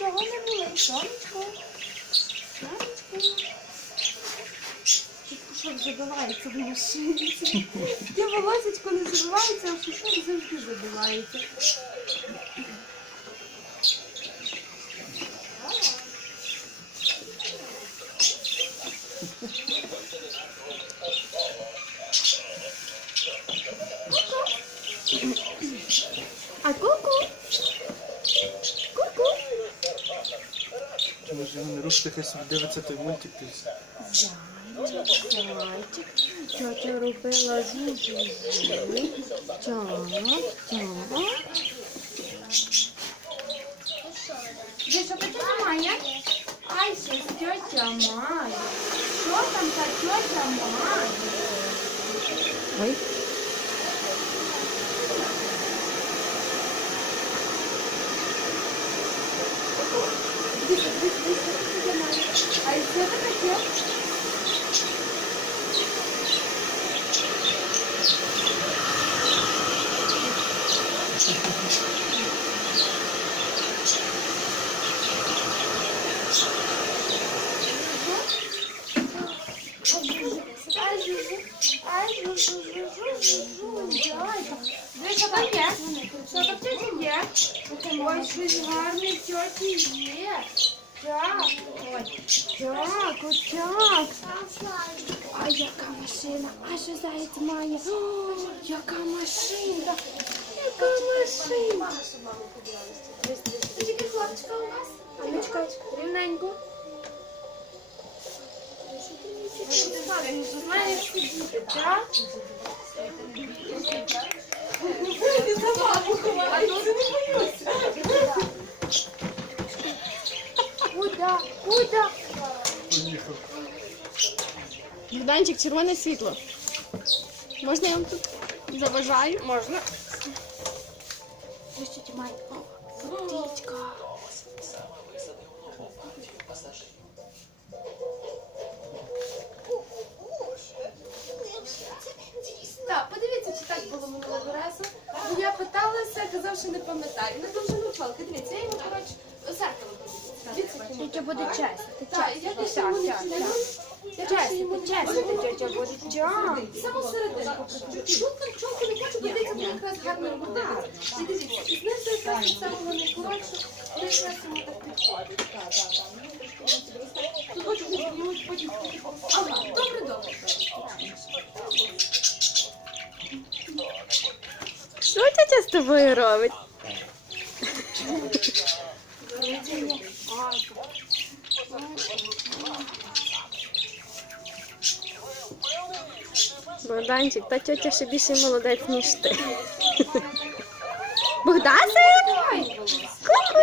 нічого не болить. Сонечко. Сонечко. Шушок забивається в машинці. Таке волосечко не забивається, а шушок завжди забивається. А? Ку-ку? Може, не рушити, хай собі дивиться той мультик. ти все. Зайчик, зайчик. Тьотя робила жужу. Так, так. Ви що тетя Майя? Ай, щось тьотя Майя. Що там та тьотя Майя? Ой. А і це таке? Ай, жужу, ай, жужу, жужу, жужу, яйка. Ви що там є? Що там тьоті є? Ой, щось гарне тьоті є. Так, ой, так, отак. А яка машина? А що заяць має? О, яка машина? Яка машина? Тільки хлопчика у вас? А ну чекай, рівненько. Куда? Куда? Богданчик, червоне світло. Можна я вам тут заважаю? Можна. Ви що ти питалася, казав, що не пам'ятаю. Не довжину палки. Дивіться, я йому, коротше, зеркало подивіться. Дивіться. Тетя буде чесно. Так, я теж йому не кидаю. Я теж йому Чесно, тетя буде чесно. Серединку прикручу. Чулка, чулку не хочу, подивіться, мені якраз гарно. І дивіться, і знизу якраз від самого найкоротше, але якраз йому так підходить. Так, так, так. Тут хочу йому потім. Ага, добре, добре. Що тетя з тобою робить? Богданчик, та тетя ще більше молодець, ніж ти. Богдасик! Ку-ку!